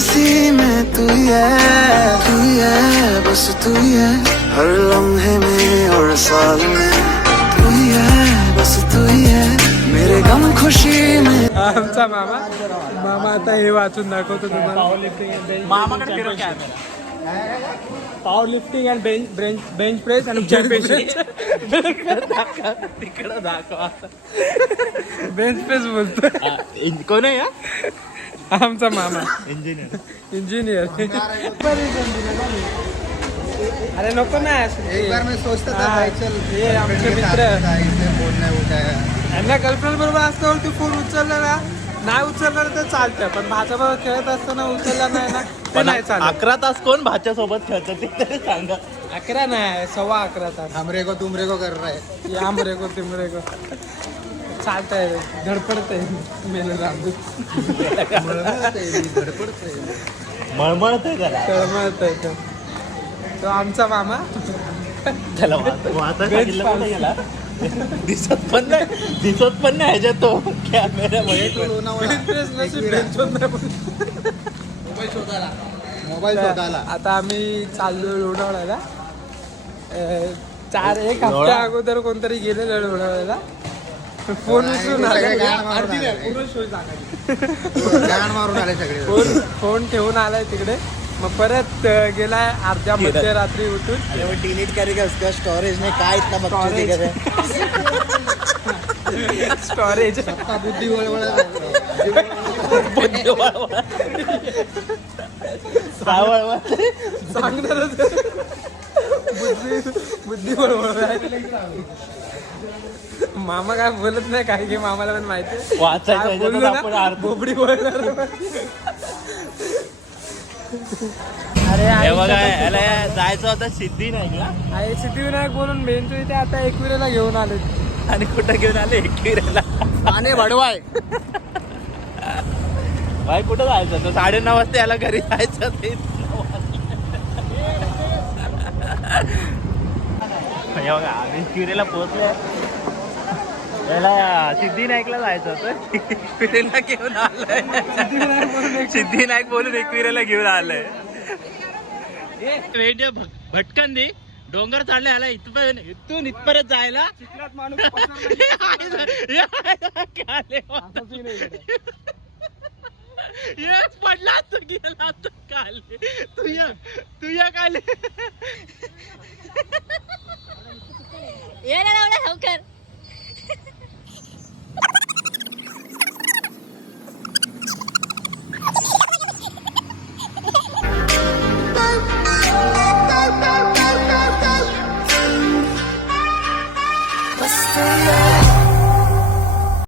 सांसी में तू ही है, बस तू ही है, हर लम्हे में और साल में तू ही है, बस तू ही है, मेरे गम खुशी में। आमचा मामा आता हे वाचून दाखवतो तुम्हाला. Power lifting and bench press आणि चॅम्पियनशिप. तिकडं दाखवा. बेंच प्रेस बोलतो कोण आहे आमचा मामा. इंजिनियर. अरे नको ना, एक बार मी सोचता था भाई चल हे आमचे मित्र फोन नाही उठाया. यांना गर्लफ्रेंड बरोबर असल्यावर तू फोन उचलला ना, नाही उचलणार तर चालतं, पण भाच्याबरोबर खेळत असताना उचलला नाही ना ते नाही चालत. 11 तास कोण भाच्या सोबत खेळतं ते तरी सांगा. 11 नाही, 11.25 तास. हमरे को तुमरे को कर रहा है. आमरे को तिमरे को चालतंय, धडपडतंय मेलं जाऊ. मळमळतंय त्याला. तळमळतंय तो आमचा मामा. त्याला वाचा सांगितलं पण नाही याला. दिसत पण नाही ह्याच्यात तो कॅमेऱ्यामध्ये. मोबाईल शोधायला आता आम्ही चाललो लोणावळ्याला. 1 हफ्त्या अगोदर कोणतरी गेलेलं लोणावळ्याला. फोन उचलून गाण मारून आले सगळे. फोन ठेवून आलाय तिकडे. मग परत गेलाय अर्ध्या मध्यरात्री उठून. डिलीट करेगा उसका स्टोरेज में काय इतना मक्खी करे. स्टोरेज बुद्धी वळवळ. सांगणारच बुद्धी बरोबर. मामा काय बोलत नाही, काय की मामाला पण माहिती वाचायचं बोबडी बोलणार. अरे हे बघा याला जायचं होतं सिद्धिविनायक ना. आहे सिद्धिविनायक बोलून बेंचू इथे आता एकविरेला घेऊन आले. आणि कुठं घेऊन आले एकविरेला. पाने भडवाय. भाई कुठं जायचं तो 9:30 वाजता याला घरी जायचं. ते बघा आम्ही एकविरेला पोहोचलो. याला सिद्धिविनायकला जायचं होतं, एकविरेला घेऊन आलंय. सिद्धिविनायक बोलून एकविरेला घेऊन आलंय. भटकन दे डोंगर चढले आला इथून इथपर्यंत जायला. पडला तू गेला तू काले तू या काले. ये ना लवकर. Let's